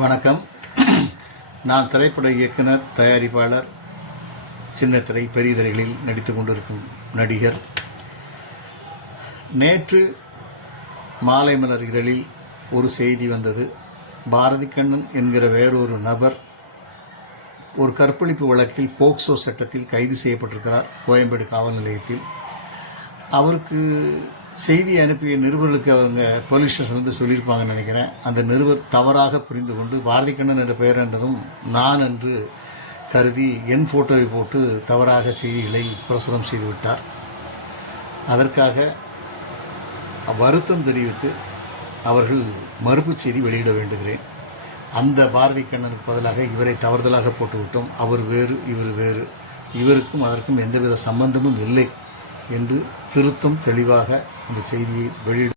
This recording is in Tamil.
வணக்கம். நான் திரைப்பட இயக்குனர், தயாரிப்பாளர், சின்னத்திரை பெரிய திரைகளில் நடித்து கொண்டிருக்கும் நடிகர். நேற்று மாலை மலர் இதழில் ஒரு செய்தி வந்தது. பாரதி கண்ணன் என்கிற வேறொரு நபர் ஒரு கற்பழிப்பு வழக்கில் போக்சோ சட்டத்தில் கைது செய்யப்பட்டிருக்கிறார், கோயம்பேடு காவல் நிலையத்தில். அவருக்கு செய்தி அனுப்பிய நிருபர்களுக்கு அவங்க போலீஸ் ஸ்டேஷன்லேருந்து சொல்லியிருப்பாங்கன்னு நினைக்கிறேன். அந்த நிருபர் தவறாக புரிந்து கொண்டு பாரதி கண்ணன் என்ற பெயர் என்றதும் நான் என்று கருதி என் ஃபோட்டோவை போட்டு தவறாக செய்திகளை பிரசுரம் செய்துவிட்டார். அதற்காக வருத்தம் தெரிவித்து அவர்கள் மறுப்பு செய்தி வெளியிட வேண்டுகிறேன். அந்த பாரதி கண்ணனுக்கு பதிலாக இவரை தவறுதலாக போட்டுவிட்டோம், அவர் வேறு இவர் வேறு, இவருக்கும் அதற்கும் எந்தவித சம்பந்தமும் இல்லை என்று திருத்தம் தெளிவாக அந்த செய்தியை வெளியிட